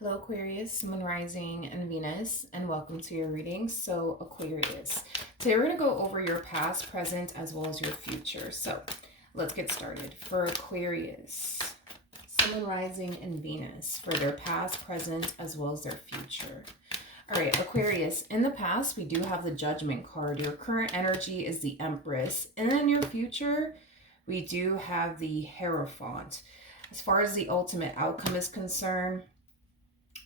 Hello, Aquarius, Moon Rising, and Venus, and welcome to your reading. So, Aquarius, today we're going to go over your past, present, as well as your future. So, let's get started. For Aquarius, Sun, Moon, Rising, and Venus, for their past, present, as well as their future. All right, Aquarius, in the past, we do have the Judgment card. Your current energy is the Empress. And in your future, we do have the Hierophant. As far as the ultimate outcome is concerned,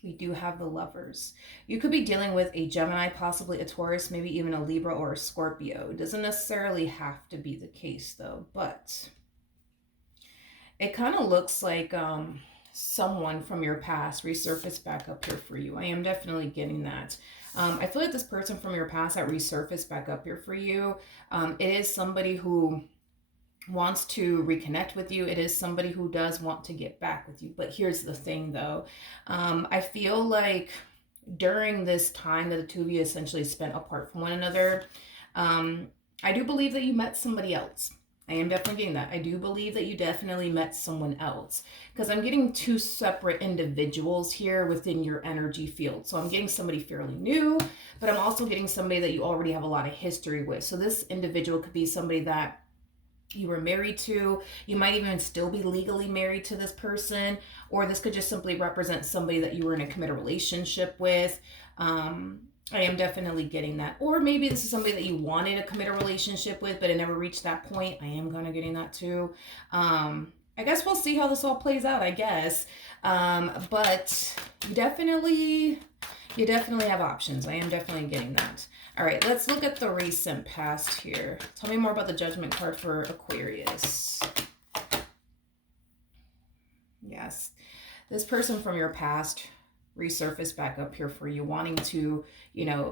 we do have the Lovers. You could be dealing with a Gemini, possibly a Taurus, maybe even a Libra or a Scorpio. It doesn't necessarily have to be the case though, but it kind of looks like someone from your past resurfaced back up here for you. I am definitely getting that. I feel like this person from your past that resurfaced back up here for you, it is somebody who wants to reconnect with you. It is somebody who does want to get back with you. But here's the thing though. I feel like during this time that the two of you essentially spent apart from one another, I do believe that you met somebody else. I am definitely getting that. I do believe that you definitely met someone else because I'm getting two separate individuals here within your energy field. So I'm getting somebody fairly new, but I'm also getting somebody that you already have a lot of history with. So this individual could be somebody that you were married to. You might even still be legally married to this person, or this could just simply represent somebody that you were in a committed relationship with. I am definitely getting that. Or maybe this is somebody that you wanted a committed relationship with, but it never reached that point. I am kind of getting that too. I guess we'll see how this all plays out, I guess. But you definitely have options. I am definitely getting that. All right, let's look at the recent past here. Tell me more about the Judgment card for Aquarius. Yes, this person from your past resurfaced back up here for you, wanting to,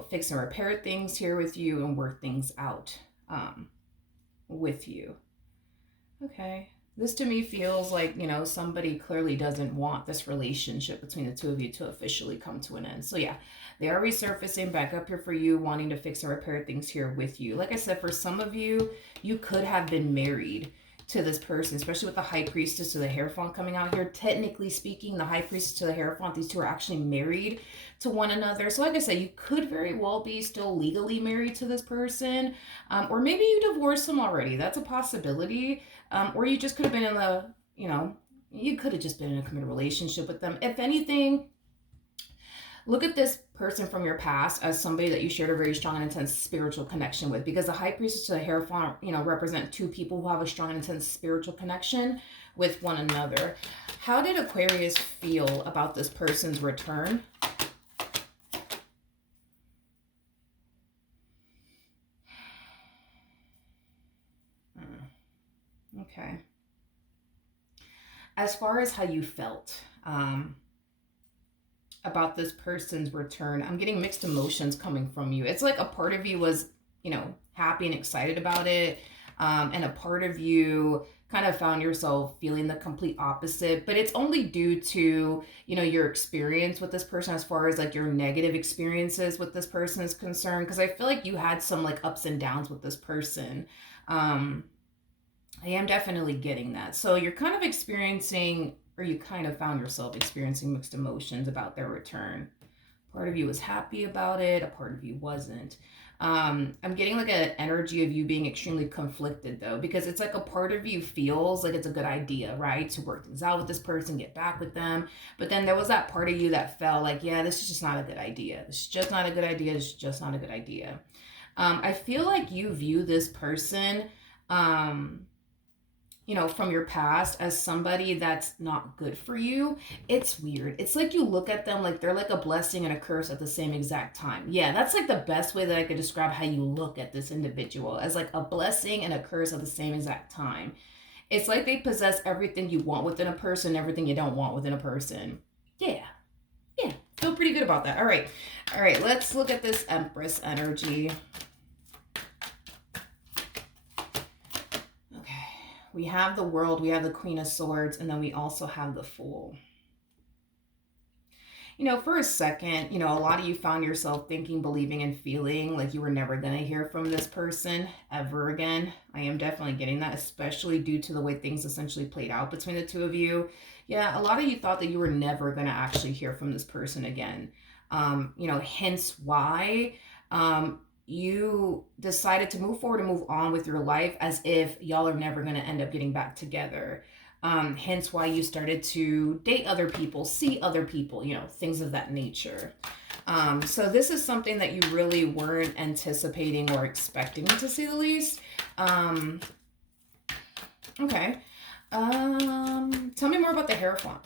fix and repair things here with you and work things out with you. Okay. This to me feels like, somebody clearly doesn't want this relationship between the two of you to officially come to an end. So yeah, they are resurfacing back up here for you, wanting to fix and repair things here with you. Like I said, for some of you, you could have been married to this person, especially with the High Priestess to the Hierophant coming out here. Technically speaking, the High Priestess to the Hierophant, these two are actually married to one another. So like I said, you could very well be still legally married to this person, or maybe you divorced them already. That's a possibility. Or you just could have been in you could have just been in a committed relationship with them. If anything, look at this person from your past as somebody that you shared a very strong and intense spiritual connection with, because the High Priestess to the Hierophant, represent two people who have a strong and intense spiritual connection with one another. How did Aquarius feel about this person's return? Okay. As far as how you felt, about this person's return, I'm getting mixed emotions coming from you. It's like a part of you was, happy and excited about it. And a part of you kind of found yourself feeling the complete opposite, but it's only due to, your experience with this person as far as like your negative experiences with this person is concerned. Cause I feel like you had some like ups and downs with this person. I am definitely getting that. So you're kind of experiencing, or you kind of found yourself experiencing mixed emotions about their return. Part of you was happy about it, a part of you wasn't. I'm getting like an energy of you being extremely conflicted though, because it's like a part of you feels like it's a good idea, right? To work things out with this person, get back with them. But then there was that part of you that felt like, yeah, this is just not a good idea. This is just not a good idea. This is just not a good idea. I feel like you view this person, from your past as somebody that's not good for you. It's weird. It's like you look at them like they're like a blessing and a curse at the same exact time. Yeah, that's like the best way that I could describe how you look at this individual, as like a blessing and a curse at the same exact time. It's like they possess everything you want within a person, everything you don't want within a person. Yeah. Yeah. Feel pretty good about that. All right. All right. Let's look at this Empress energy. We have the World, we have the Queen of Swords, and then we also have the Fool. For a second, a lot of you found yourself thinking, believing, and feeling like you were never going to hear from this person ever again. I am definitely getting that, especially due to the way things essentially played out between the two of you. Yeah, a lot of you thought that you were never going to actually hear from this person again. Hence why you decided to move forward and move on with your life as if y'all are never going to end up getting back together. Hence why you started to date other people, see other people, things of that nature. So this is something that you really weren't anticipating or expecting, to say the least. Okay. Tell me more about the Hierophant.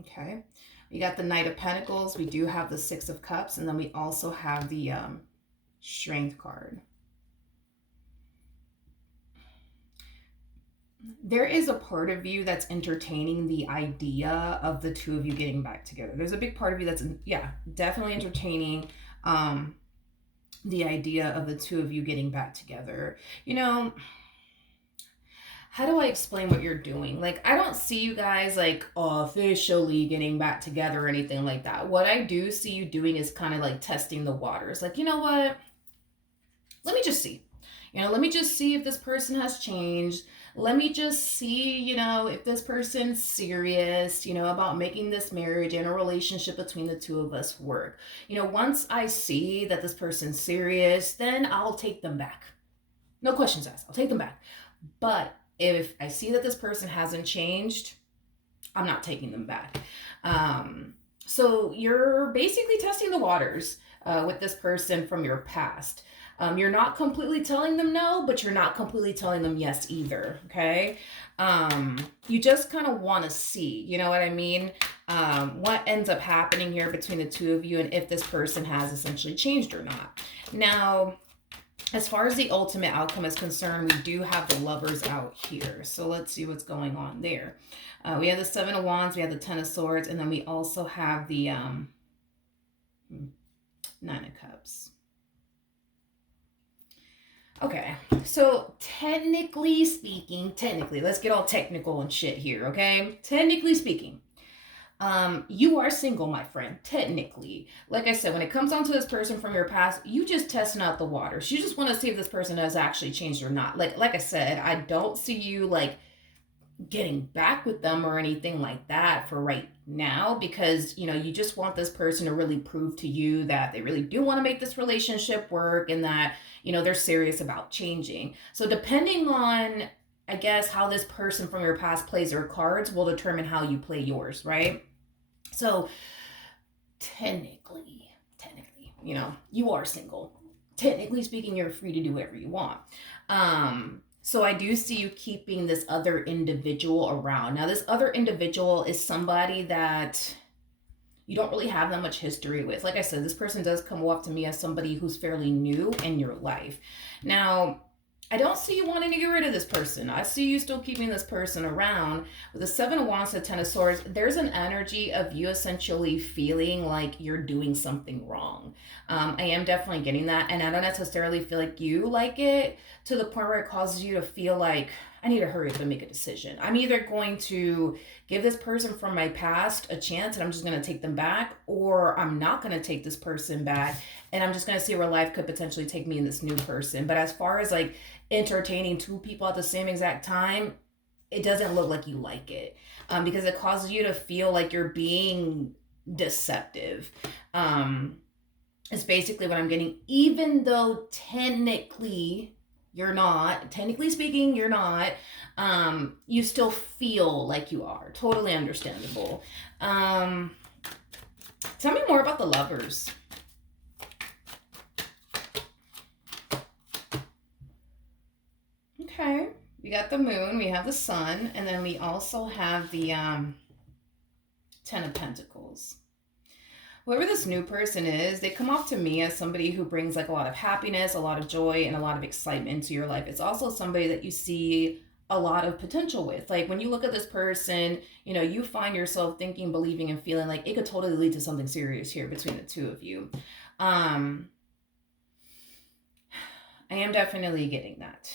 Okay. We got the Knight of Pentacles. We do have the Six of Cups. And then we also have the Strength card. There is a part of you that's entertaining the idea of the two of you getting back together. There's a big part of you that's, definitely entertaining the idea of the two of you getting back together. How do I explain what you're doing? Like, I don't see you guys like officially getting back together or anything like that. What I do see you doing is kind of like testing the waters. Like, you know what? Let me just see. Let me just see if this person has changed. Let me just see, if this person's serious, about making this marriage and a relationship between the two of us work. Once I see that this person's serious, then I'll take them back. No questions asked. I'll take them back. But if I see that this person hasn't changed, I'm not taking them back. So you're basically testing the waters with this person from your past. You're not completely telling them no, but you're not completely telling them yes either, okay? You just kind of want to see, you know what I mean? What ends up happening here between the two of you and if this person has essentially changed or not. Now, as far as the ultimate outcome is concerned, we do have the Lovers out here. So let's see what's going on there. We have the Seven of Wands, we have the Ten of Swords, and then we also have the Nine of Cups. Okay, so technically speaking, let's get all technical and shit here, okay? Technically speaking, you are single, my friend, technically. Like I said, when it comes down to this person from your past, you just testing out the waters. You just want to see if this person has actually changed or not. Like I said, I don't see you like getting back with them or anything like that for right now, because you just want this person to really prove to you that they really do want to make this relationship work and that they're serious about changing. So depending on, I guess, how this person from your past plays their cards will determine how you play yours, right? So technically, you are single. Technically speaking, you're free to do whatever you want. So I do see you keeping this other individual around. Now, this other individual is somebody that you don't really have that much history with. Like I said, this person does come off to me as somebody who's fairly new in your life. Now, I don't see you wanting to get rid of this person. I see you still keeping this person around. With the Seven of Wands and Ten of Swords, there's an energy of you essentially feeling like you're doing something wrong. I am definitely getting that. And I don't necessarily feel like you like it to the point where it causes you to feel like, I need to hurry up and make a decision. I'm either going to give this person from my past a chance and I'm just going to take them back, or I'm not going to take this person back and I'm just going to see where life could potentially take me in this new person. But as far as like entertaining two people at the same exact time, it doesn't look like you like it, because it causes you to feel like you're being deceptive. It's basically what I'm getting, even though technically speaking, you're not, you still feel like you are. Totally understandable. Tell me more about the Lovers. Okay, we got the Moon, we have the Sun, and then we also have the Ten of Pentacles. Whoever this new person is, they come off to me as somebody who brings like a lot of happiness, a lot of joy, and a lot of excitement into your life. It's also somebody that you see a lot of potential with. Like when you look at this person, you find yourself thinking, believing, and feeling like it could totally lead to something serious here between the two of you. I am definitely getting that.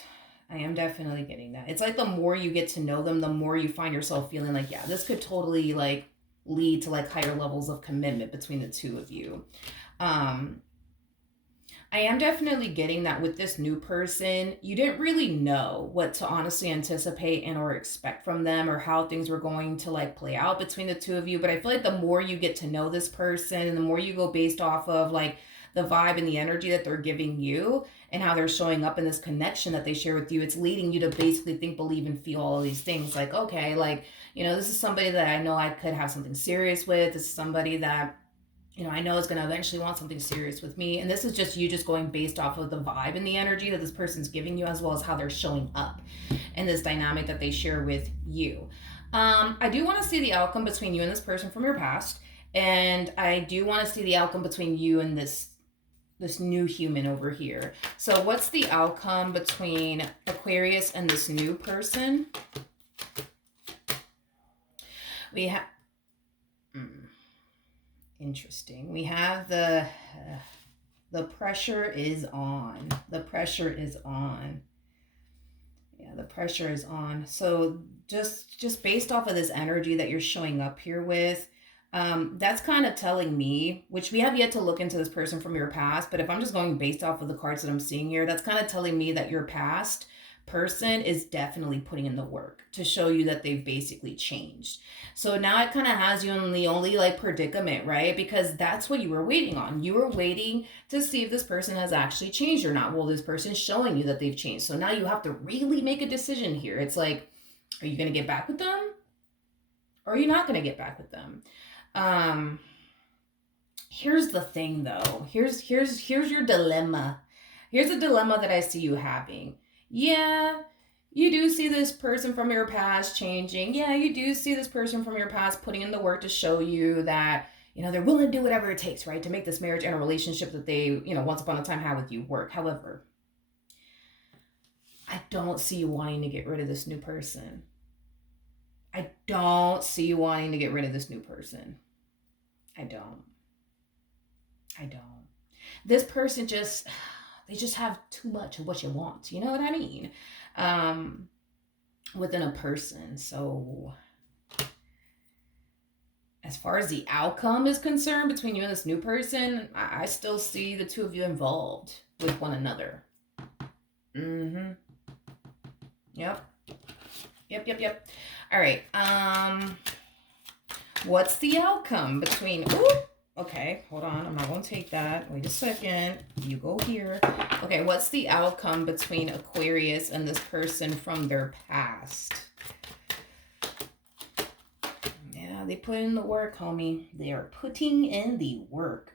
I am definitely getting that. It's like the more you get to know them, the more you find yourself feeling like, yeah, this could totally like lead to like higher levels of commitment between the two of you. Um, I am definitely getting that with this new person, you didn't really know what to honestly anticipate and or expect from them or how things were going to like play out between the two of you. But I feel like the more you get to know this person and the more you go based off of like the vibe and the energy that they're giving you and how they're showing up in this connection that they share with you, it's leading you to basically think, believe, and feel all of these things. Like, okay, like, this is somebody that I know I could have something serious with. This is somebody that I know is going to eventually want something serious with me. And this is just you just going based off of the vibe and the energy that this person's giving you, as well as how they're showing up in this dynamic that they share with you. I do want to see the outcome between you and this person from your past. And I do want to see the outcome between you and this new human over here. So what's the outcome between Aquarius and this new person? We have... Interesting. We have the pressure is on. The pressure is on. Yeah, the pressure is on. So just based off of this energy that you're showing up here with, that's kind of telling me, which we have yet to look into this person from your past, but if I'm just going based off of the cards that I'm seeing here, that's kind of telling me that your past person is definitely putting in the work to show you that they've basically changed. So now it kind of has you in the only like predicament, right? Because that's what you were waiting on. You were waiting to see if this person has actually changed or not. Well, this person's showing you that they've changed. So now you have to really make a decision here. It's like, are you going to get back with them? Or are you not going to get back with them? Here's the thing though. Here's your dilemma. Here's a dilemma that I see you having. Yeah, you do see this person from your past changing. Yeah, you do see this person from your past putting in the work to show you that, they're willing to do whatever it takes, right? To make this marriage and a relationship that they, once upon a time had with you work. However, I don't see you wanting to get rid of this new person. I don't see you wanting to get rid of this new person. I don't. This person they just have too much of what you want. You know what I mean? Within a person. So as far as the outcome is concerned between you and this new person, I still see the two of you involved with one another. Yep. All right. What's the outcome between... Ooh, okay, hold on. I'm not going to take that. Wait a second. You go here. Okay, what's the outcome between Aquarius and this person from their past? Yeah, they put in the work, homie. They are putting in the work.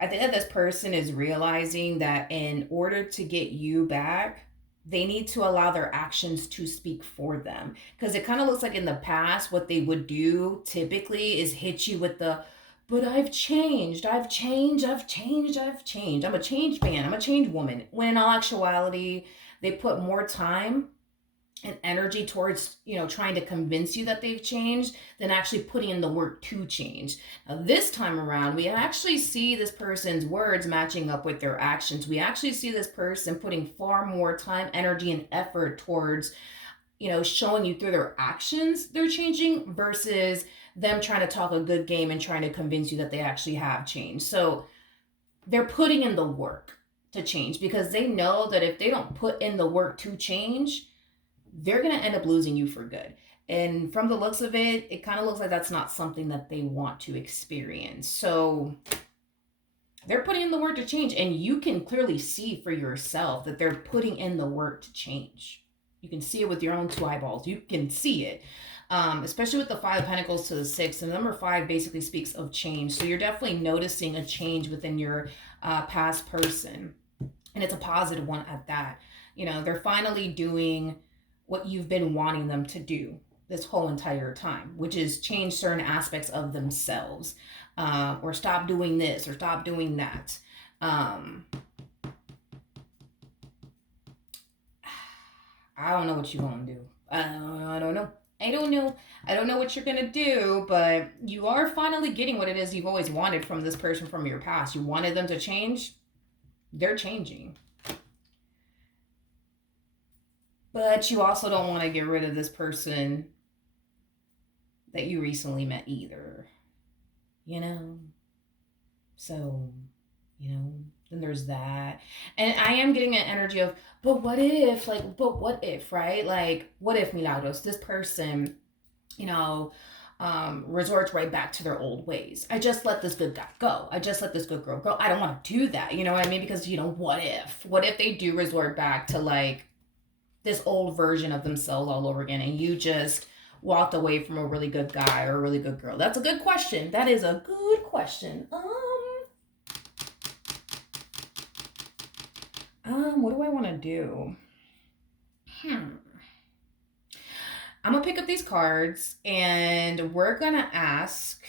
I think that this person is realizing that in order to get you back, they need to allow their actions to speak for them. Because it kind of looks like in the past, what they would do typically is hit you with the, but I've changed. I'm a changed man. I'm a changed woman. When in all actuality, they put more time and energy towards, trying to convince you that they've changed than actually putting in the work to change. Now, this time around, we actually see this person's words matching up with their actions. We actually see this person putting far more time, energy, and effort towards, showing you through their actions they're changing versus them trying to talk a good game and trying to convince you that they actually have changed. So they're putting in the work to change because they know that if they don't put in the work to change, they're going to end up losing you for good. And from the looks of it, it kind of looks like that's not something that they want to experience. So they're putting in the work to change, and you can clearly see for yourself that they're putting in the work to change. You can see it with your own two eyeballs. You can see it, especially with the Five of Pentacles to the Six. And number 5 basically speaks of change. So you're definitely noticing a change within your past person. And it's a positive one at that. They're finally doing what you've been wanting them to do this whole entire time, which is change certain aspects of themselves, or stop doing this or stop doing that. I don't know what you're going to do. I don't know. I don't know what you're going to do, but you are finally getting what it is you've always wanted from this person from your past. You wanted them to change. They're changing. But you also don't want to get rid of this person that you recently met either, you know? So, then there's that. And I am getting an energy of, but what if, but what if, right? Like, what if, Milagros, this person, you know, resorts right back to their old ways. I just let this good guy go. I just let this good girl go. I don't want to do that. You know what I mean? Because, what if? What if they do resort back to like this old version of themselves all over again and you just walked away from a really good guy or a really good girl? That's a good question. That is a good question. What do I want to do? I'm gonna pick up these cards and we're gonna ask.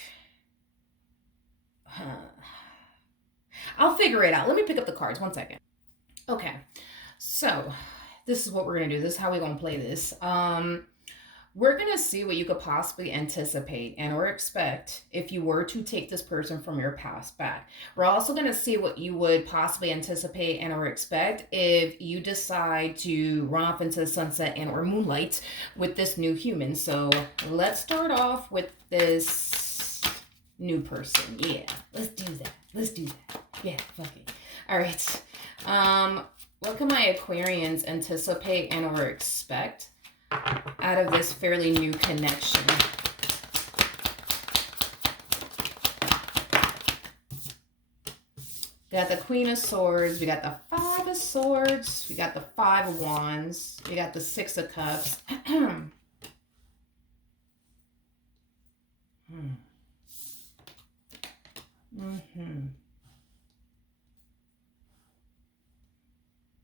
I'll figure it out. Let me pick up the cards. 1 second. Okay, so this is what we're gonna do. This is how we're gonna play this. We're gonna see what you could possibly anticipate and or expect if you were to take this person from your past back. We're also gonna see what you would possibly anticipate and or expect if you decide to run off into the sunset and or moonlight with this new human. So let's start off with this new person. Yeah, let's do that. Yeah, fuck it. All right. What can my Aquarians anticipate and or expect out of this fairly new connection? We got the Queen of Swords, we got the Five of Swords, we got the Five of Wands, we got the Six of Cups.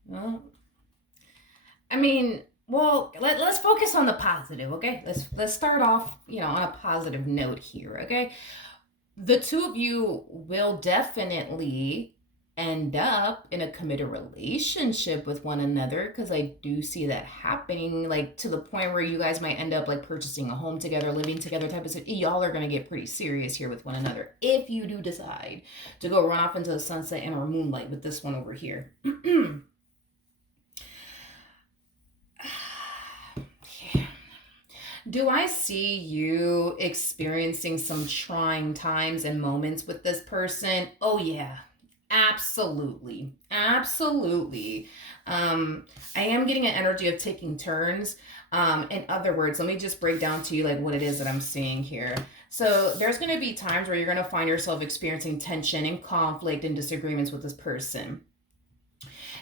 Well, I mean, let's focus on the positive, okay? Let's start off, on a positive note here, okay? The two of you will definitely end up in a committed relationship with one another, because I do see that happening, like to the point where you guys might end up like purchasing a home together, living together type of stuff. Y'all are going to get pretty serious here with one another if you do decide to go run off into the sunset and or moonlight with this one over here. Do I see you experiencing some trying times and moments with this person? Oh yeah, absolutely. Absolutely. I am getting an energy of taking turns. In other words, let me just break down to you like what it is that I'm seeing here. So there's going to be times where you're going to find yourself experiencing tension and conflict and disagreements with this person.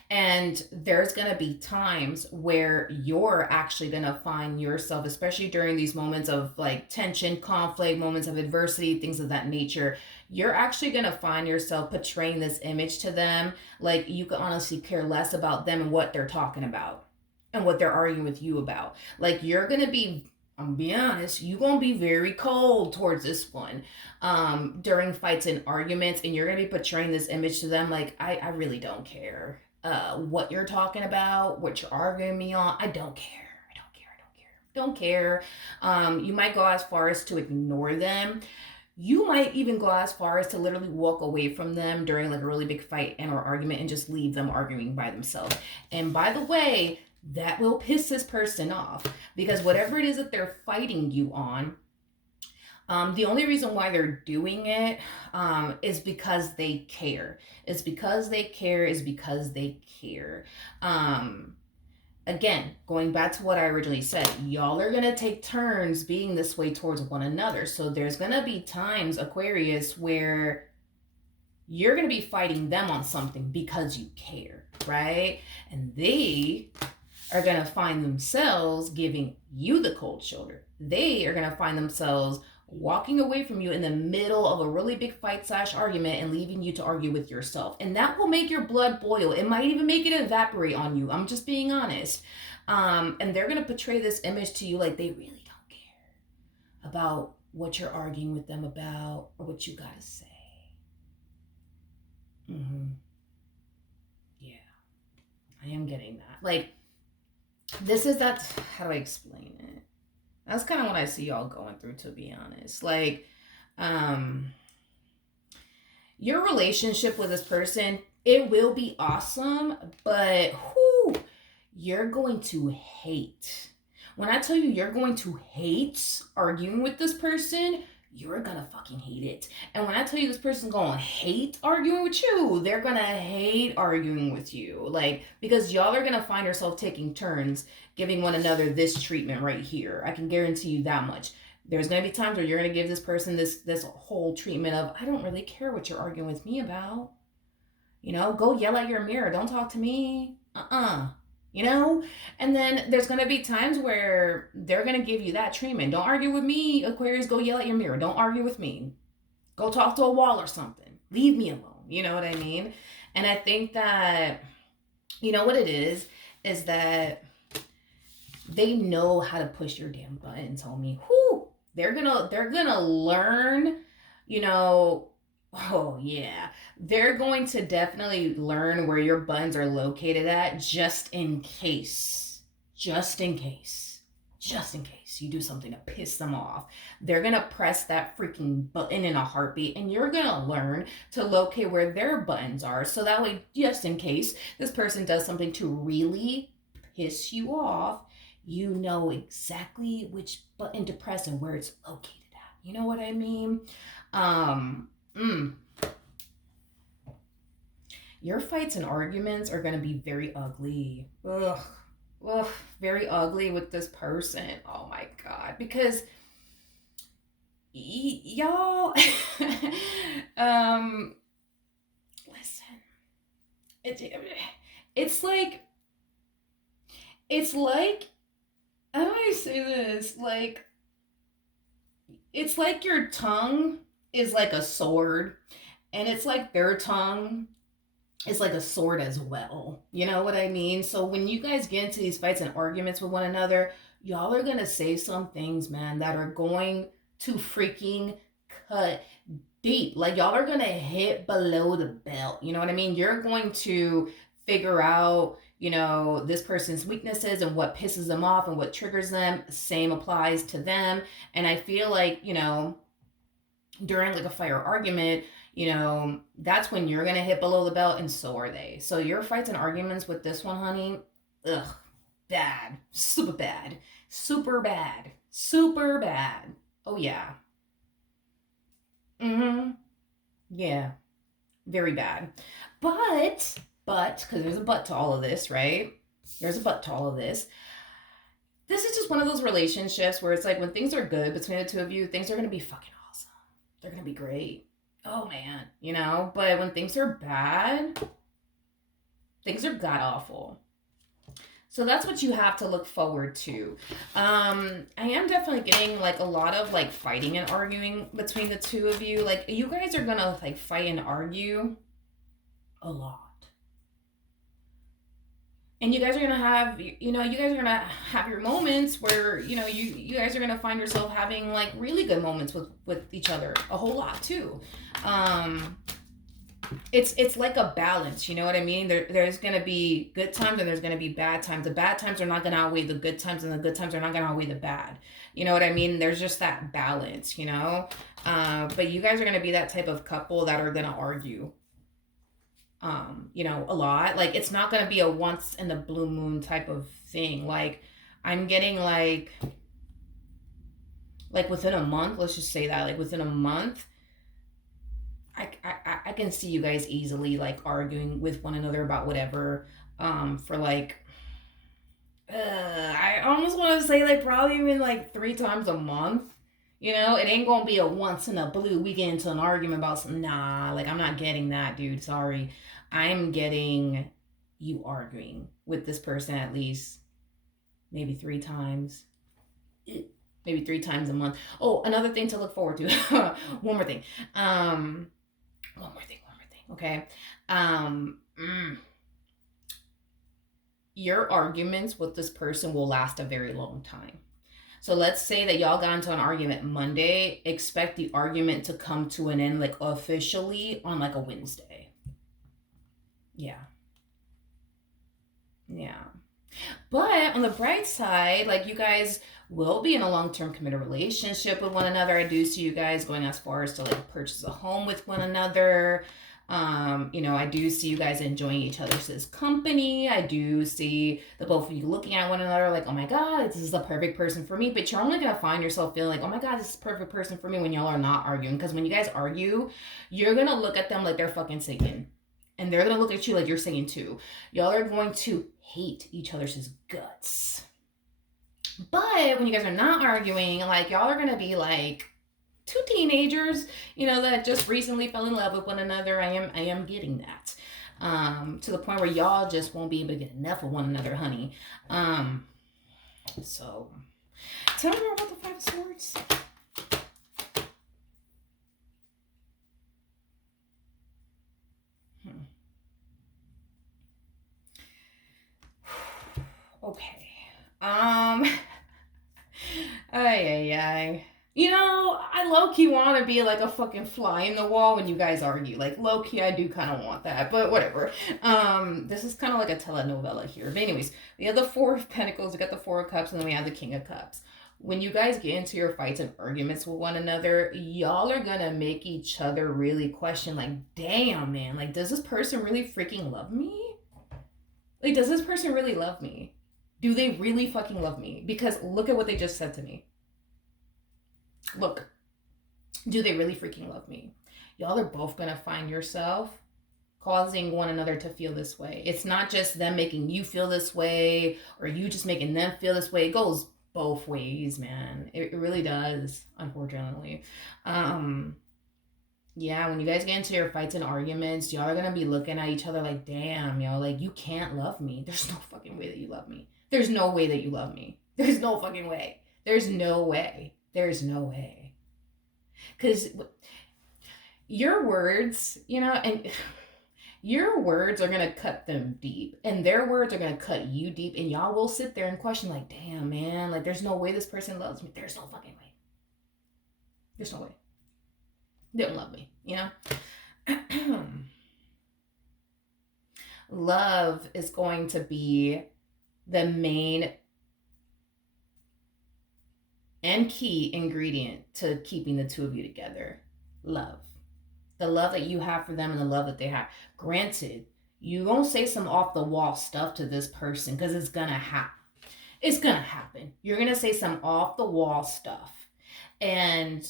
And there's going to be times where you're actually going to find yourself, especially during these moments of like tension, conflict, moments of adversity, things of that nature, you're actually going to find yourself portraying this image to them. Like you can honestly care less about them and what they're talking about and what they're arguing with you about. Like you're going to be, I'm gonna be honest, you're gonna be very cold towards this one during fights and arguments, and you're gonna be portraying this image to them like, I really don't care what you're talking about, what you're arguing me on. I don't care. Don't care. You might go as far as to ignore them. You might even go as far as to literally walk away from them during like a really big fight and or argument and just leave them arguing by themselves. And by the way, that will piss this person off, because whatever it is that they're fighting you on, the only reason why they're doing it is because they care. It's because they care. Is because they care. Again, going back to what I originally said, y'all are going to take turns being this way towards one another. So there's going to be times, Aquarius, where you're going to be fighting them on something because you care, right? And they are going to find themselves giving you the cold shoulder. They are going to find themselves walking away from you in the middle of a really big fight / argument and leaving you to argue with yourself. And that will make your blood boil. It might even make it evaporate on you. I'm just being honest. And they're going to portray this image to you like they really don't care about what you're arguing with them about or what you got to say. Yeah, I am getting that. Like, this is that, how do I explain it? That's kind of what I see y'all going through, to be honest. Like, your relationship with this person, it will be awesome, but you're going to hate. When I tell you you're going to hate arguing with this person, you're gonna fucking hate it. And when I tell you this person's gonna hate arguing with you, they're gonna hate arguing with you. Like, because y'all are gonna find yourself taking turns giving one another this treatment right here. I can guarantee you that much. There's gonna be times where you're gonna give this person this whole treatment of, I don't really care what you're arguing with me about. You know, go yell at your mirror. Don't talk to me. You know? And then there's going to be times where they're going to give you that treatment. Don't argue with me, Aquarius. Go yell at your mirror. Don't argue with me. Go talk to a wall or something. Leave me alone. You know what I mean? And I think that, you know what it is that they know how to push your damn buttons, homie. Whew. They're gonna learn, you know. Oh yeah, they're going to definitely learn where your buttons are located at, just in case you do something to piss them off. They're gonna press that freaking button in a heartbeat, and you're gonna learn to locate where their buttons are, so that way, just in case this person does something to really piss you off, you know exactly which button to press and where it's located at. You know what I mean? Your fights and arguments are going to be very ugly. Ugh. Very ugly with this person. Oh my God. Because y'all, listen, it's like, how do I say this? Like, it's like your tongue is like a sword, and it's like their tongue is like a sword as well. You know what I mean? So when you guys get into these fights and arguments with one another, y'all are gonna say some things, man, that are going to freaking cut deep. Like, y'all are gonna hit below the belt. You know what I mean? You're going to figure out, you know, this person's weaknesses and what pisses them off and what triggers them. Same applies to them. And I feel like, you know, during like a fight or argument, you know, that's when you're gonna hit below the belt, and so are they. So your fights and arguments with this one, honey, ugh, bad, super bad, super bad, super bad. Oh yeah. Yeah, very bad. But, because there's a but to all of this, right? There's a but to all of this. This is just one of those relationships where it's like, when things are good between the two of you, things are gonna be fucking awesome. They're gonna be great. Oh man, you know, but when things are bad, things are god awful. So that's what you have to look forward to. I am definitely getting like a lot of like fighting and arguing between the two of you. Like, you guys are gonna like fight and argue a lot. And you guys are gonna have, you know, you guys are gonna have your moments where, you know, you guys are gonna find yourself having like really good moments with each other a whole lot too. It's like a balance, you know what I mean? There's gonna be good times and there's gonna be bad times. The bad times are not gonna outweigh the good times, and the good times are not gonna outweigh the bad. You know what I mean? There's just that balance, you know. But you guys are gonna be that type of couple that are gonna argue. You know, a lot. Like, it's not gonna be a once in the blue moon type of thing. Like, I'm getting like within a month, let's just say that, like within a month, I can see you guys easily like arguing with one another about whatever, for like, I almost want to say like probably even like 3 times a month. You know, it ain't gonna be a once in a blue we get into an argument about some. Nah, like, I'm not getting that, dude. Sorry. I'm getting you arguing with this person at least maybe 3 times. Maybe 3 times a month. Oh, another thing to look forward to. One more thing. One more thing. Okay. Your arguments with this person will last a very long time. So let's say that y'all got into an argument Monday. Expect the argument to come to an end like officially on like a Wednesday. Yeah. But on the bright side, like, you guys will be in a long-term committed relationship with one another. I do see you guys going as far as to like purchase a home with one another. You know, I do see you guys enjoying each other's company. I do see the both of you looking at one another like, oh my God, this is the perfect person for me. But you're only going to find yourself feeling like, oh my God, this is the perfect person for me when y'all are not arguing. Because when you guys argue, you're going to look at them like they're fucking Satan. And they're going to look at you like you're Satan too. Y'all are going to hate each other's guts. But when you guys are not arguing, like y'all are going to be like, two teenagers, you know, that just recently fell in love with one another. I am getting that. To the point where y'all just won't be able to get enough of one another, honey. So tell me more about the Five of Swords. Okay. Ay. You know, I low-key want to be like a fucking fly in the wall when you guys argue. Like, low-key, I do kind of want that, but whatever. This is kind of like a telenovela here. But anyways, we have the Four of Pentacles, we got the Four of Cups, and then we have the King of Cups. When you guys get into your fights and arguments with one another, y'all are gonna make each other really question, like, damn, man, like, does this person really freaking love me? Like, does this person really love me? Do they really fucking love me? Because look at what they just said to me. Look, do they really freaking love me? Y'all are both gonna find yourself causing one another to feel this way. It's not just them making you feel this way or you just making them feel this way. It goes both ways, man. It really does, unfortunately. Yeah, when you guys get into your fights and arguments, y'all are gonna be looking at each other like, damn, yo, like, you can't love me. There's no fucking way that you love me. There's no way that you love me. There's no fucking way. There's no way. There's no way. Because your words, you know, and your words are going to cut them deep. And their words are going to cut you deep. And y'all will sit there and question, like, damn, man, like, there's no way this person loves me. There's no fucking way. There's no way. They don't love me, you know? Love is going to be the main and key ingredient to keeping the two of you together. Love. The love that you have for them and the love that they have. Granted, you won't say some off the wall stuff to this person because it's gonna happen. It's gonna happen. You're gonna say some off the wall stuff. And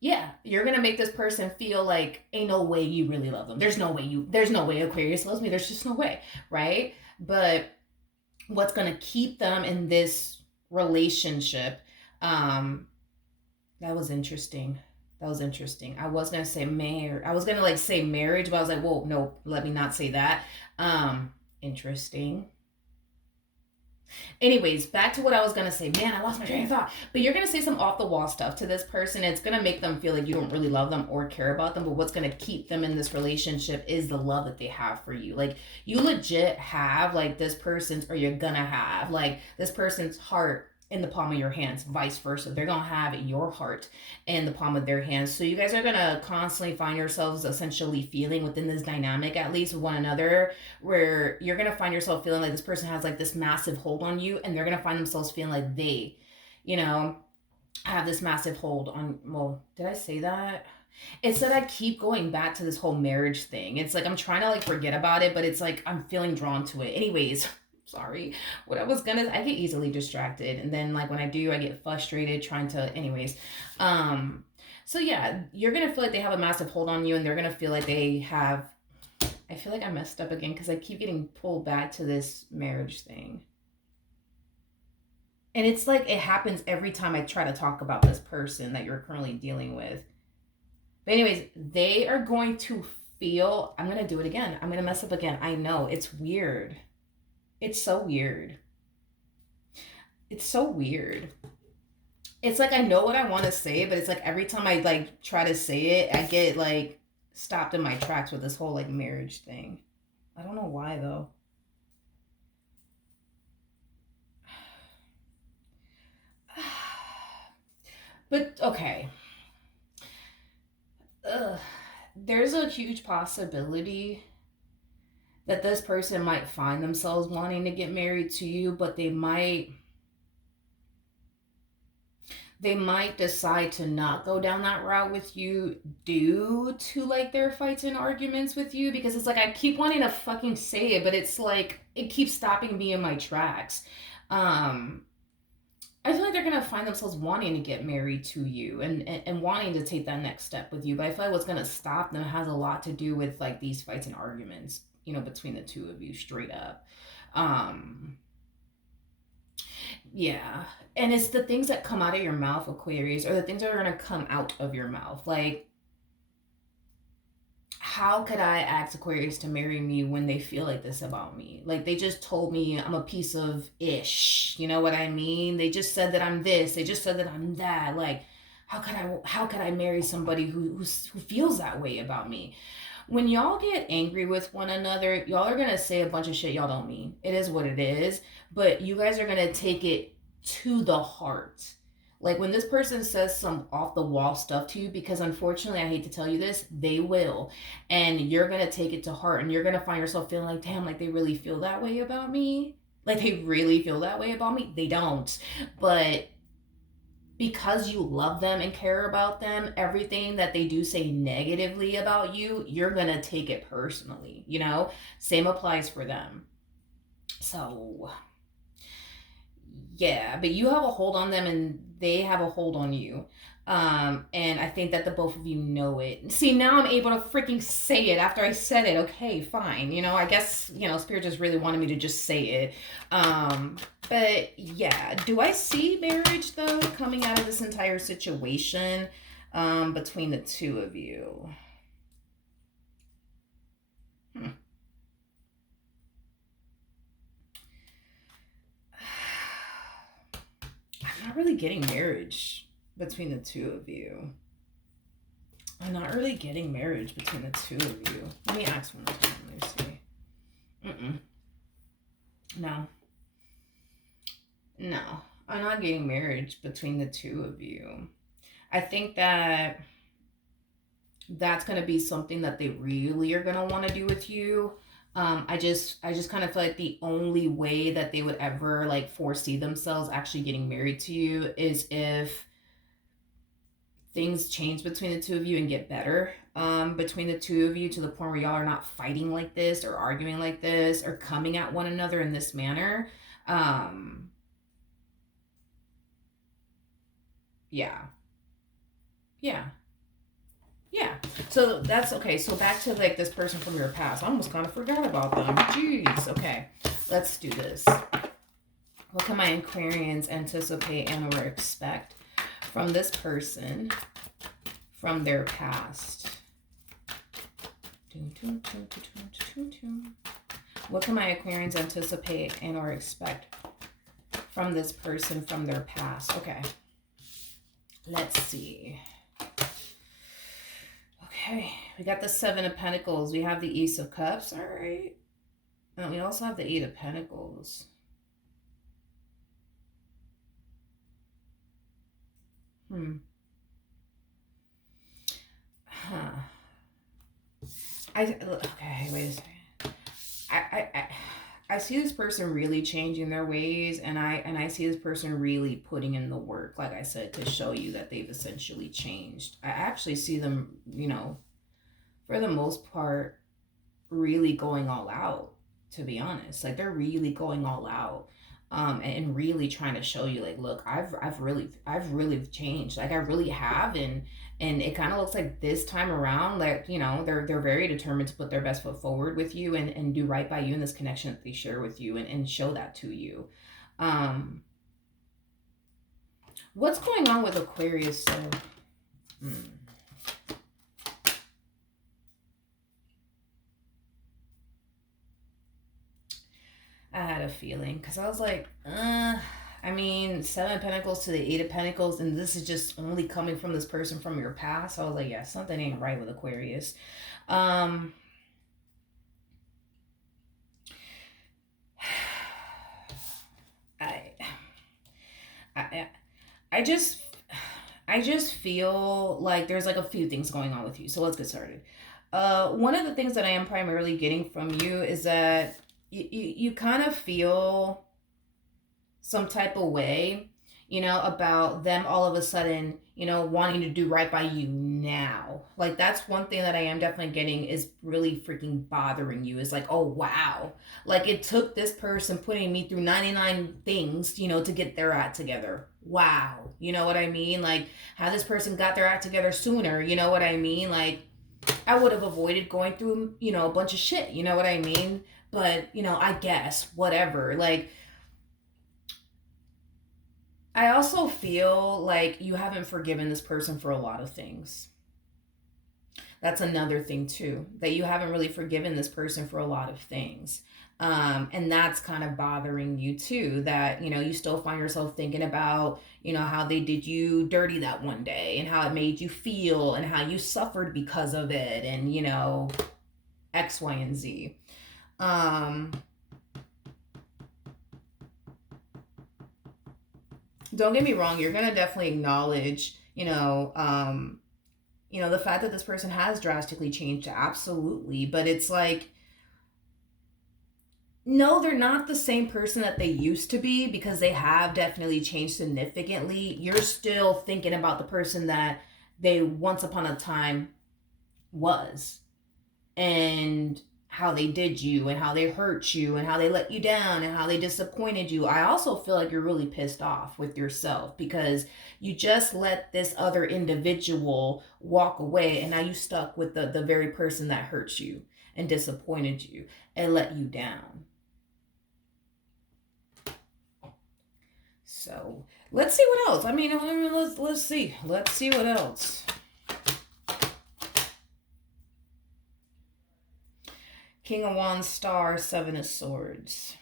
yeah, you're gonna make this person feel like ain't no way you really love them. There's no way Aquarius loves me. There's just no way, right? But what's gonna keep them in this relationship, that was interesting. I was gonna say marriage. I was gonna like say marriage, but I was like, whoa, no, let me not say that. Interesting. Anyways, back to what I was gonna say. Man, I lost my train of thought. But you're gonna say some off the wall stuff to this person. It's gonna make them feel like you don't really love them or care about them. But what's gonna keep them in this relationship is the love that they have for you. Like, you legit have like this person's, or you're gonna have like this person's heart in the palm of your hands, vice versa. They're gonna have your heart in the palm of their hands. So you guys are gonna constantly find yourselves essentially feeling within this dynamic, at least with one another, where you're gonna find yourself feeling like this person has like this massive hold on you, and they're gonna find themselves feeling like they, you know, have this massive hold on. Well, did I say that? It's that I keep going back to this whole marriage thing. It's like I'm trying to like forget about it, but it's like I'm feeling drawn to it. Anyways, sorry. What I was gonna, I get easily distracted, and then like when I do, I get frustrated trying to, anyways. So yeah, you're gonna feel like they have a massive hold on you, and they're gonna feel like they have, I feel like I messed up again because I keep getting pulled back to this marriage thing. And it's like it happens every time I try to talk about this person that you're currently dealing with. But anyways, they are going to feel, I'm gonna do it again. I'm gonna mess up again. I know, it's weird. It's so weird. It's so weird. It's like I know what I want to say, but it's like every time I like try to say it, I get like stopped in my tracks with this whole like marriage thing. I don't know why though. But okay. There's a huge possibility that this person might find themselves wanting to get married to you, but they might They might decide to not go down that route with you due to like their fights and arguments with you, because it's like I keep wanting to fucking say it, but it's like it keeps stopping me in my tracks. um I feel like they're gonna find themselves wanting to get married to you, and wanting to take that next step with you. But I feel like what's gonna stop them has a lot to do with like these fights and arguments, between the two of you, straight up. Um, yeah. And it's the things that come out of your mouth, Aquarius, or the things that are gonna come out of your mouth. Like, how could I ask Aquarius to marry me when they feel like this about me? Like, they just told me I'm a piece of ish. You know what I mean? They just said that I'm this. They just said that I'm that. Like, how could I marry somebody who feels that way about me? When y'all get angry with one another, y'all are gonna say a bunch of shit y'all don't mean. It is what it is, but you guys are gonna take it to the heart. Like when this person says some off the wall stuff to you, because unfortunately, I hate to tell you this, they will. And you're going to take it to heart, and you're going to find yourself feeling like, damn, like they really feel that way about me. Like they really feel that way about me. They don't. But because you love them and care about them, everything that they do say negatively about you, you're going to take it personally, Same applies for them. So yeah, but you have a hold on them and they have a hold on you. And I think that the both of you know it. See, now I'm able to freaking say it after I said it. Okay, fine. I guess, Spirit just really wanted me to just say it. But yeah, do I see marriage though coming out of this entire situation between the two of you? Hmm. I'm not really getting marriage between the two of you. I'm not really getting marriage between the two of you. Let me ask one more time. Let me see. No. No. I'm not getting marriage between the two of you. I think that that's going to be something that they really are going to want to do with you. I just kind of feel like the only way that they would ever like foresee themselves actually getting married to you is if things change between the two of you and get better between the two of you, to the point where y'all are not fighting like this or arguing like this or coming at one another in this manner. Yeah. Yeah. Yeah. So that's okay. So back to like this person from your past. I almost kind of forgot about them. Jeez. Okay. Let's do this. What can my Aquarians anticipate and or expect from this person from their past? What can my Aquarians anticipate and or expect from this person from their past? Okay. Let's see. Okay, we got the Seven of Pentacles. We have the Ace of Cups. All right. And we also have the Eight of Pentacles. Huh. Okay, wait a second. I see this person really changing their ways, and I see this person really putting in the work, like I said, to show you that they've essentially changed. I actually see them, for the most part, really going all out, to be honest. Like they're really going all out. And really trying to show you, like, look, I've really changed. Like I really have, and it kind of looks like this time around, like, they're very determined to put their best foot forward with you, and do right by you in this connection that they share with you, and show that to you. What's going on with Aquarius? So, I had a feeling, because I was like, I mean, Seven of Pentacles to the Eight of Pentacles, and this is just only coming from this person from your past. I was like, yeah, something ain't right with Aquarius. I just feel like there's like a few things going on with you. So let's get started. One of the things that I am primarily getting from you is that you kind of feel some type of way. about them all of a sudden, wanting to do right by you now. Like, that's one thing that I am definitely getting is really freaking bothering you. Is like, oh, wow. Like, it took this person putting me through 99 things, to get their act together. Wow. You know what I mean? Like, how this person got their act together sooner. You know what I mean? Like, I would have avoided going through, a bunch of shit. You know what I mean? But, I guess, whatever. Like, I also feel like you haven't forgiven this person for a lot of things. That's another thing too, that you haven't really forgiven this person for a lot of things. And that's kind of bothering you too, that, you still find yourself thinking about, how they did you dirty that one day and how it made you feel and how you suffered because of it and, X, Y, and Z. Don't get me wrong, you're going to definitely acknowledge, the fact that this person has drastically changed, absolutely. But it's like, no, they're not the same person that they used to be because they have definitely changed significantly. You're still thinking about the person that they once upon a time was, and how they did you and how they hurt you and how they let you down and how they disappointed you. I also feel like you're really pissed off with yourself because you just let this other individual walk away and now you stuck with the very person that hurt you and disappointed you and let you down. So let's see what else. I mean, let's see. Let's see what else. King of Wands, Star, Seven of Swords.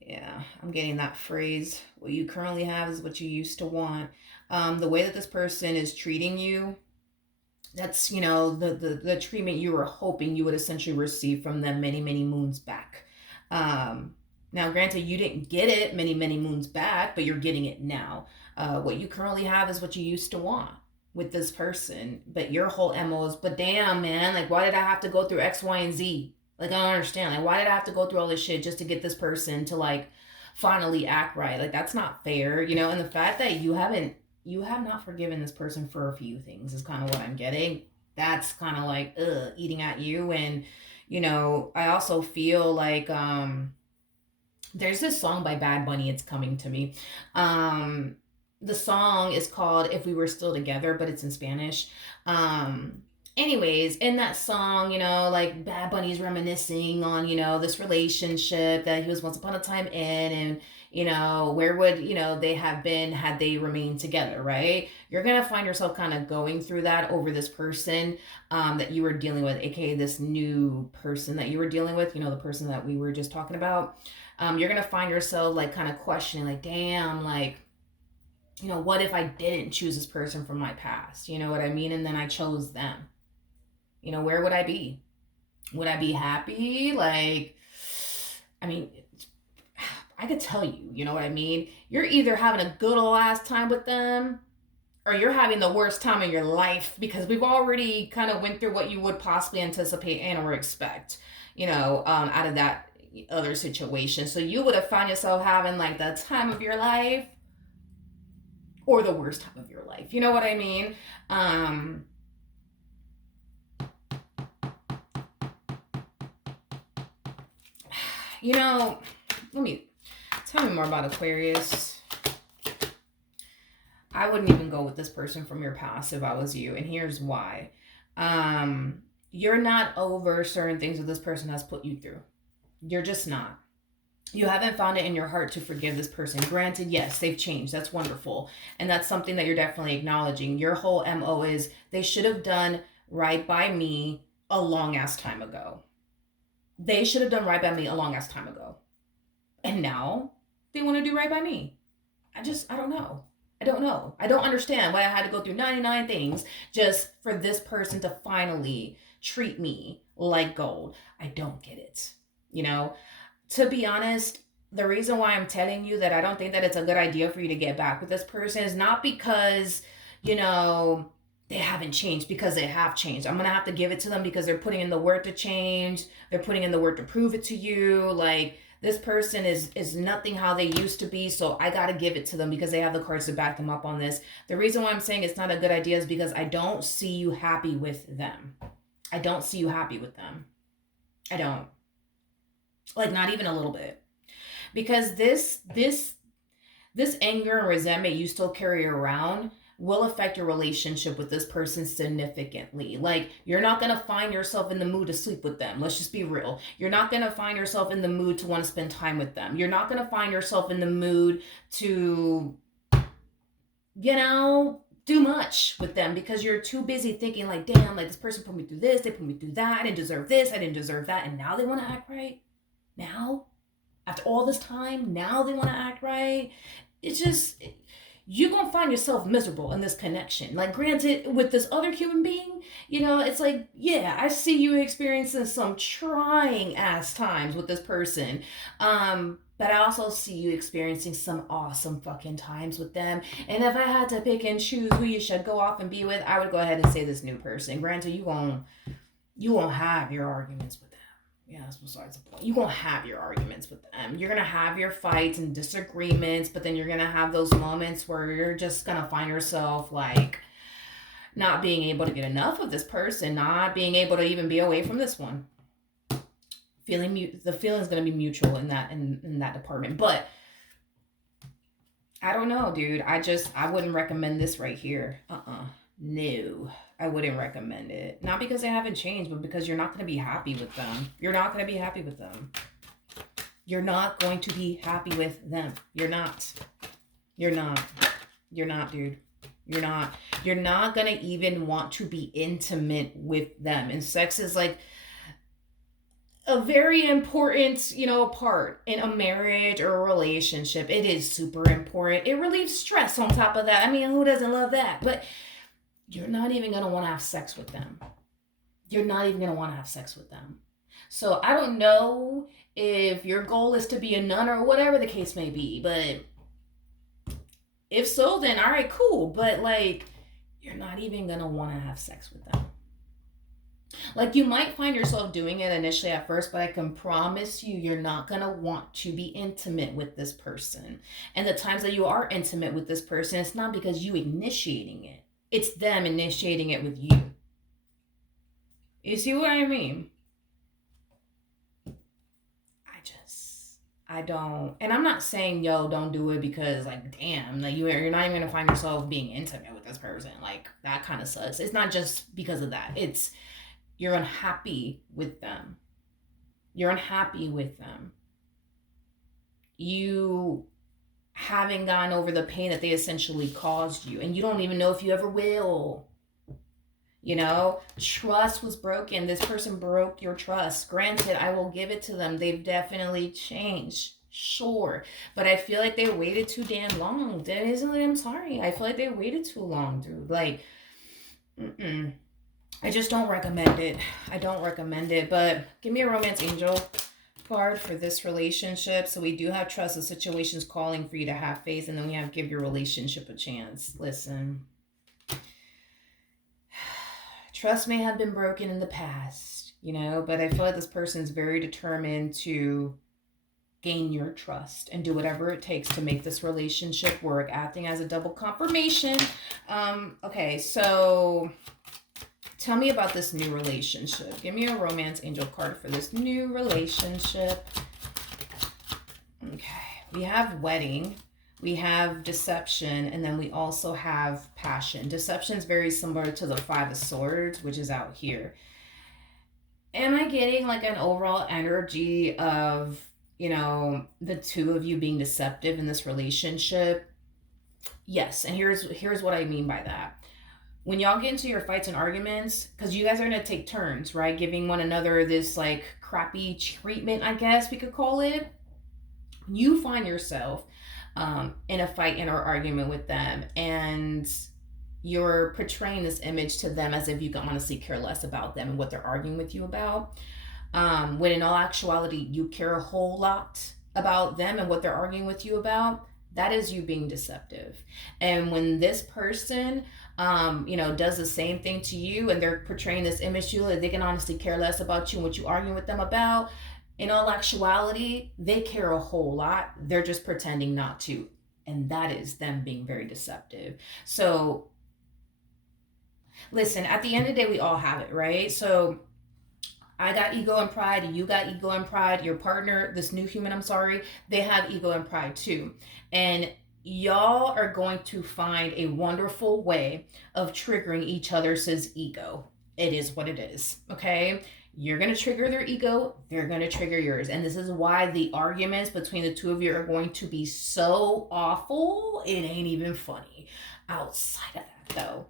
Yeah, I'm getting that phrase. What you currently have is what you used to want. The way that this person is treating you, that's, the treatment you were hoping you would essentially receive from them many, many moons back. Now, granted, you didn't get it many, many moons back, but you're getting it now. What you currently have is what you used to want with this person, but your whole MO is, but damn, man, like, why did I have to go through X, Y, and Z? Like, I don't understand. Like, why did I have to go through all this shit just to get this person to, like, finally act right? Like, that's not fair, and the fact that you have not forgiven this person for a few things is kind of what I'm getting. That's kind of like, eating at you. And, I also feel like, there's this song by Bad Bunny, It's Coming to Me. The song is called If We Were Still Together, but it's in Spanish. Anyways, in that song, like, Bad Bunny's reminiscing on, this relationship that he was once upon a time in, and, where would, they have been had they remained together, right? You're going to find yourself kind of going through that over this person that you were dealing with, aka this new person that you were dealing with, the person that we were just talking about. You're going to find yourself, like, kind of questioning, like, damn, like, what if I didn't choose this person from my past? You know what I mean? And then I chose them. Where would I be? Would I be happy? Like, I mean, I could tell you, you know what I mean? You're either having a good old ass time with them or you're having the worst time of your life because we've already kind of went through what you would possibly anticipate and or expect, out of that other situation. So you would have found yourself having, like, the time of your life or the worst time of your life. You know what I mean? Tell me more about Aquarius. I wouldn't even go with this person from your past if I was you, and here's why. You're not over certain things that this person has put you through. You're just not. You haven't found it in your heart to forgive this person. Granted, yes, they've changed. That's wonderful. And that's something that you're definitely acknowledging. Your whole MO is they should have done right by me a long ass time ago. They should have done right by me a long ass time ago. And now they want to do right by me. I don't know. I don't know. I don't understand why I had to go through 99 things just for this person to finally treat me like gold. I don't get it. To be honest, the reason why I'm telling you that I don't think that it's a good idea for you to get back with this person is not because, they haven't changed, because they have changed. I'm gonna have to give it to them because they're putting in the work to change. They're putting in the work to prove it to you. Like, this person is nothing how they used to be, so I gotta give it to them because they have the cards to back them up on this. The reason why I'm saying it's not a good idea is because I don't see you happy with them. I don't see you happy with them. I don't. Like, not even a little bit. Because this anger and resentment you still carry around will affect your relationship with this person significantly. Like, you're not going to find yourself in the mood to sleep with them. Let's just be real. You're not going to find yourself in the mood to want to spend time with them. You're not going to find yourself in the mood to, do much with them, because you're too busy thinking like, damn, like, this person put me through this, they put me through that, I didn't deserve this, I didn't deserve that, and now they want to act right? Now? After all this time, now they want to act right? It's just, you're going to find yourself miserable in this connection. Like, granted, with this other human being, it's like, yeah, I see you experiencing some trying ass times with this person. But I also see you experiencing some awesome fucking times with them. And if I had to pick and choose who you should go off and be with, I would go ahead and say this new person. Granted, you won't have your arguments with them. Yeah, that's besides the point. You're going to have your arguments with them. You're going to have your fights and disagreements, but then you're going to have those moments where you're just going to find yourself, like, not being able to get enough of this person, not being able to even be away from this one. The feeling's going to be mutual in that department. But I don't know, dude. I wouldn't recommend this right here. No, I wouldn't recommend it. Not because they haven't changed, but because you're not going to be happy with them. You're not going to be happy with them. You're not going to be happy with them. You're not. You're not. You're not, dude. You're not. You're not going to even want to be intimate with them. And sex is like a very important, part in a marriage or a relationship. It is super important. It relieves stress on top of that. I mean, who doesn't love that? But you're not even going to want to have sex with them. You're not even going to want to have sex with them. So I don't know if your goal is to be a nun or whatever the case may be, but if so, then all right, cool. But like, you're not even going to want to have sex with them. Like, you might find yourself doing it initially at first, but I can promise you, you're not going to want to be intimate with this person. And the times that you are intimate with this person, it's not because you initiating it. It's them initiating it with you. You see what I mean? I don't. And I'm not saying, don't do it because, like, damn, like, you're not even going to find yourself being intimate with this person. Like, that kind of sucks. It's not just because of that. It's, you're unhappy with them. You're unhappy with them. You haven't gotten over the pain that they essentially caused you. And you don't even know if you ever will. Trust was broken. This person broke your trust. Granted, I will give it to them. They've definitely changed. Sure. But I feel like they waited too damn long. I'm sorry. I feel like they waited too long, dude. Like, I just don't recommend it. I don't recommend it. But give me a romance angel card for this relationship. So we do have trust. The situation's calling for you to have faith. And then we have give your relationship a chance. Listen. Trust may have been broken in the past, but I feel like this person's very determined to gain your trust and do whatever it takes to make this relationship work, acting as a double confirmation. Okay, so tell me about this new relationship. Give me a romance angel card for this new relationship. Okay, we have wedding. We have deception, and then we also have passion. Deception is very similar to the Five of Swords, which is out here. Am I getting like an overall energy of, the two of you being deceptive in this relationship? Yes, and here's what I mean by that. When y'all get into your fights and arguments, because you guys are going to take turns, right? Giving one another this like crappy treatment, I guess we could call it. You find yourself in a fight and or argument with them, and you're portraying this image to them as if you honestly care less about them and what they're arguing with you about, when in all actuality you care a whole lot about them and what they're arguing with you about. That is you being deceptive. And when this person, does the same thing to you, and they're portraying this image to you that they can honestly care less about you and what you arguing with them about, in all actuality, they care a whole lot. They're just pretending not to. And that is them being very deceptive. So, listen, at the end of the day, we all have it, right? So, I got ego and pride, you got ego and pride, your partner, this new human, I'm sorry, they have ego and pride too. And y'all are going to find a wonderful way of triggering each other's ego. It is what it is, okay? You're going to trigger their ego, they're going to trigger yours. And this is why the arguments between the two of you are going to be so awful, it ain't even funny. Outside of that, though,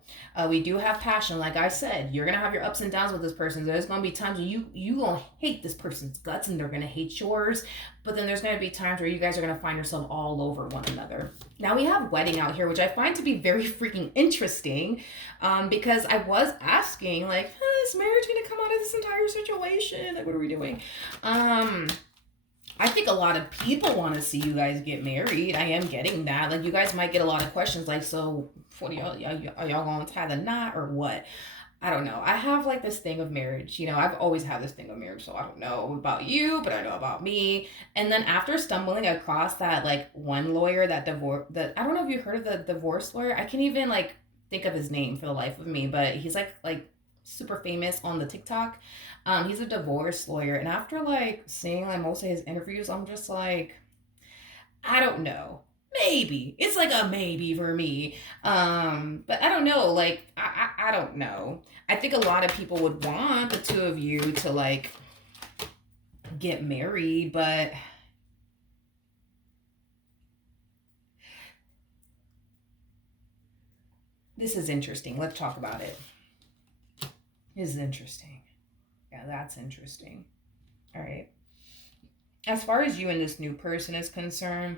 we do have passion. Like I said, you're gonna have your ups and downs with this person. There's gonna be times when you gonna hate this person's guts and they're gonna hate yours, but then there's gonna be times where you guys are gonna find yourself all over one another. Now we have wedding out here, which I find to be very freaking interesting, because I was asking, like, is marriage gonna come out of this entire situation? Like, what are we doing? I think a lot of people want to see you guys get married. I am getting that. Like, you guys might get a lot of questions like, so what are y'all going to tie the knot or what? I don't know. I have like this thing of marriage. I've always had this thing of marriage. So I don't know about you, but I know about me. And then after stumbling across that, like, one lawyer that I don't know if you heard of the divorce lawyer. I can't even like think of his name for the life of me, but he's like super famous on the TikTok. He's a divorce lawyer, and after like seeing like most of his interviews, I'm just like, I don't know. Maybe it's like a maybe for me, but I don't know. Like I don't know. I think a lot of people would want the two of you to like get married, but this is interesting. Let's talk about it. This is interesting. Yeah, that's interesting. All right. As far as you and this new person is concerned,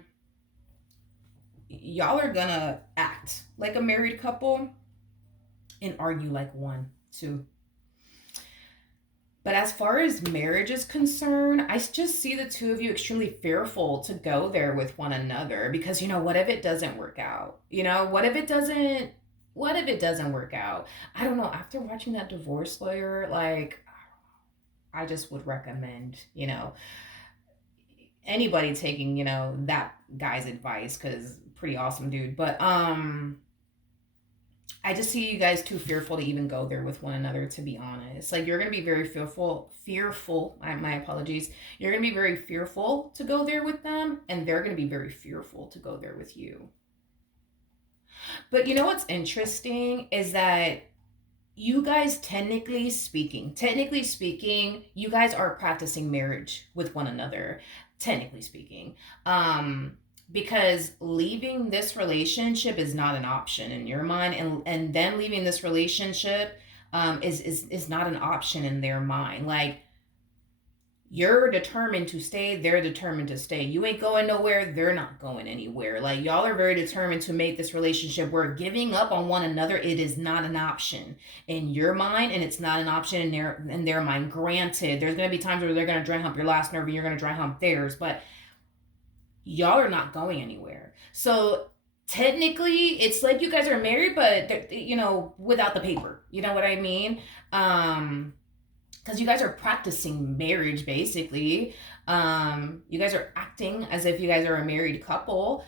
y'all are gonna act like a married couple and argue like one, two. But as far as marriage is concerned, I just see the two of you extremely fearful to go there with one another because, what if it doesn't work out? What if it doesn't work out? I don't know. After watching that divorce lawyer, like, I just would recommend, anybody taking, that guy's advice, because pretty awesome dude. But I just see you guys too fearful to even go there with one another, to be honest. Like, you're going to be very fearful, my apologies. You're going to be very fearful to go there with them, and they're going to be very fearful to go there with you. But what's interesting is that you guys, technically speaking, you guys are practicing marriage with one another, technically speaking. Because leaving this relationship is not an option in your mind, and then leaving this relationship is not an option in their mind. Like, you're determined to stay, they're determined to stay. You ain't going nowhere, they're not going anywhere. Like, y'all are very determined to make this relationship where giving up on one another, it is not an option in your mind, and it's not an option in their mind. Granted, there's going to be times where they're going to dry hump your last nerve and you're going to dry hump theirs, but y'all are not going anywhere. So technically, it's like you guys are married, but without the paper. You know what I mean? Because you guys are practicing marriage, basically. You guys are acting as if you guys are a married couple.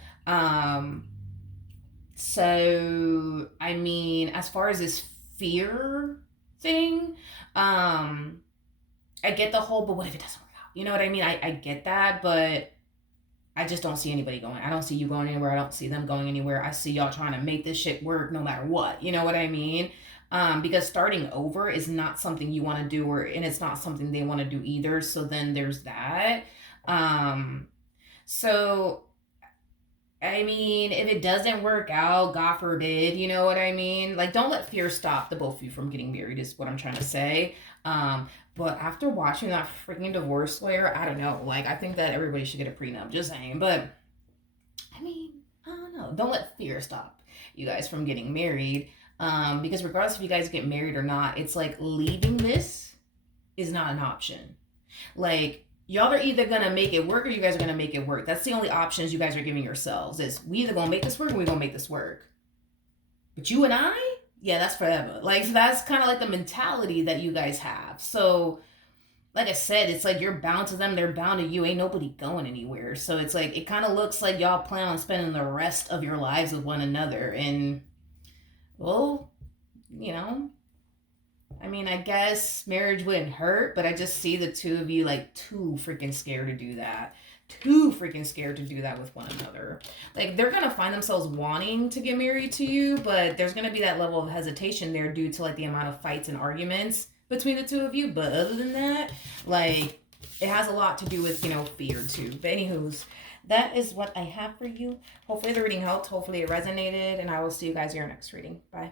So, I mean, as far as this fear thing, I get the whole, but what if it doesn't work out? You know what I mean? I get that, but I just don't see anybody going. I don't see you going anywhere. I don't see them going anywhere. I see y'all trying to make this shit work no matter what. You know what I mean? Because starting over is not something you want to do, and it's not something they want to do either. So then there's that. So, I mean, if it doesn't work out, God forbid, you know what I mean? Like, don't let fear stop the both of you from getting married is what I'm trying to say. But after watching that freaking divorce lawyer, I don't know. Like, I think that everybody should get a prenup, just saying. But, I mean, I don't know. Don't let fear stop you guys from getting married. Because regardless if you guys get married or not, it's like leaving this is not an option. Like, y'all are either going to make it work or you guys are going to make it work. That's the only options you guys are giving yourselves is we either going to make this work or we going to make this work. But you and I, yeah, that's forever. Like, so that's kind of like the mentality that you guys have. So, like I said, it's like you're bound to them, they're bound to you. Ain't nobody going anywhere. So it's like, it kind of looks like y'all plan on spending the rest of your lives with one another. And, well, you know, I mean, I guess marriage wouldn't hurt, but I just see the two of you like too freaking scared to do that. Too freaking scared to do that with one another. Like, they're gonna find themselves wanting to get married to you, but there's gonna be that level of hesitation there due to like the amount of fights and arguments between the two of you. But other than that, like, it has a lot to do with, fear too. But anywho's, that is what I have for you. Hopefully the reading helped. Hopefully it resonated, and I will see you guys in your next reading. Bye.